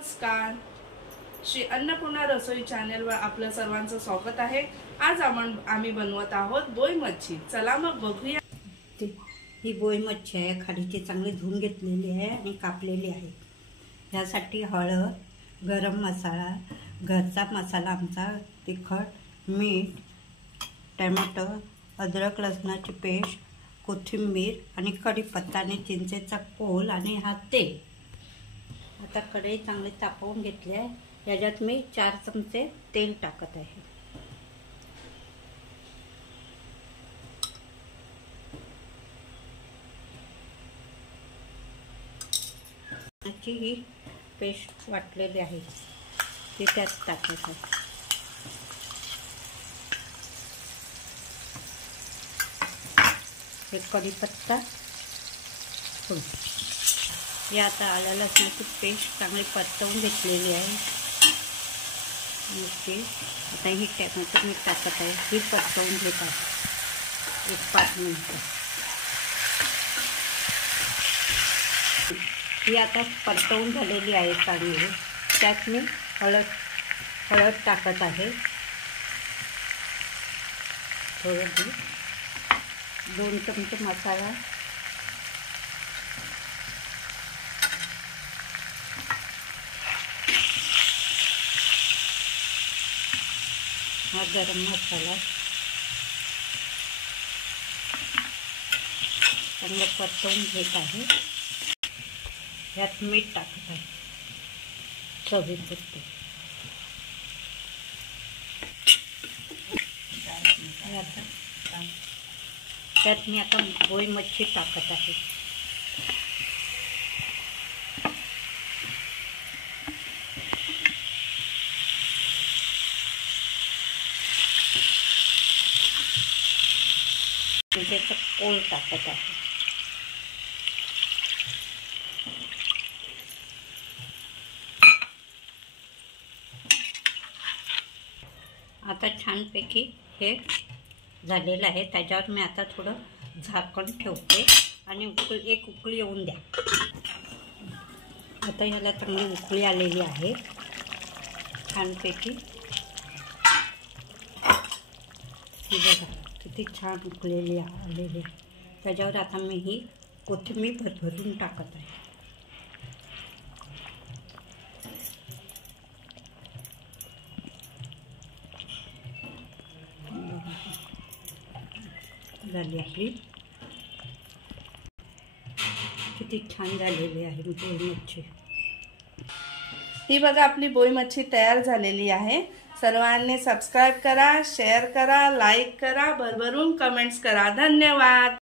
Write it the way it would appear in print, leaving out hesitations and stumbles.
नमस्कार, श्री अन्नपूर्णा रसोई चॅनलवर आपलं सर्वांचं स्वागत आहे। आज आम्ही बनवत आहोत बोई मच्छी। चला मग बघूया। ही बोई मच्छी आहे, खाडीची चांगली धुवून घेतलेली आहे आणि कापलेली आहे। यासाठी हळद, गरम मसाला, घरचा मसाला आमचा, तिखट, मीठ, टोमॅटो, अद्रक लसणाची पेस्ट, कोथिंबीर आणि कढीपत्ता आणि चिंचेचा कोल आणि हा तेल। आता कढई चांगली तापवून घेतली आहे। याच्यात मी 4 चमचे तेल टाकत आहे। याची ही पेस्ट वाटलेली आहे ती त्यात टाकत आहे। हे कढीपत्ता, या आता आलं लसणाची पेस्ट चांगली परतवून घेतलेली आहे। आता ही टोमॅटो मी टाकत आहे, ही परतवून घेत आहे 1-5 मिनिटं। ही आता परतवून झालेली आहे चांगली। त्यात मी हळद टाकत आहे, थोडं 2 चमचे मसाला, हा गरम मसाला चांगलं परतवून घेत आहे। यात मीठ टाकत आहे चवीपुरतं। त्यात मी आता बोई मच्छी टाकत आहे। त्याचा कोल टाकत आहे। आता छानपैकी हे झालेलं आहे। त्याच्यावर मी आता थोडं झाकण ठेवते आणि एक उकळी येऊन द्या। आता ह्याला चांगली उकळी आलेली आहे छानपैकी। ही बघा किती छान उकळलेली आलेली। त्याच्यावर आता मी ही कोथिंबीर भरभरून टाकत आहे। झाली आपली, किती छान झालेली आहे बोई मच्छी। ही बघा आपली बोई मच्छी तयार झालेली आहे। सर्वांनी सबस्क्राइब करा, शेअर करा, लाईक करा, भरभरून कमेंट्स करा। धन्यवाद।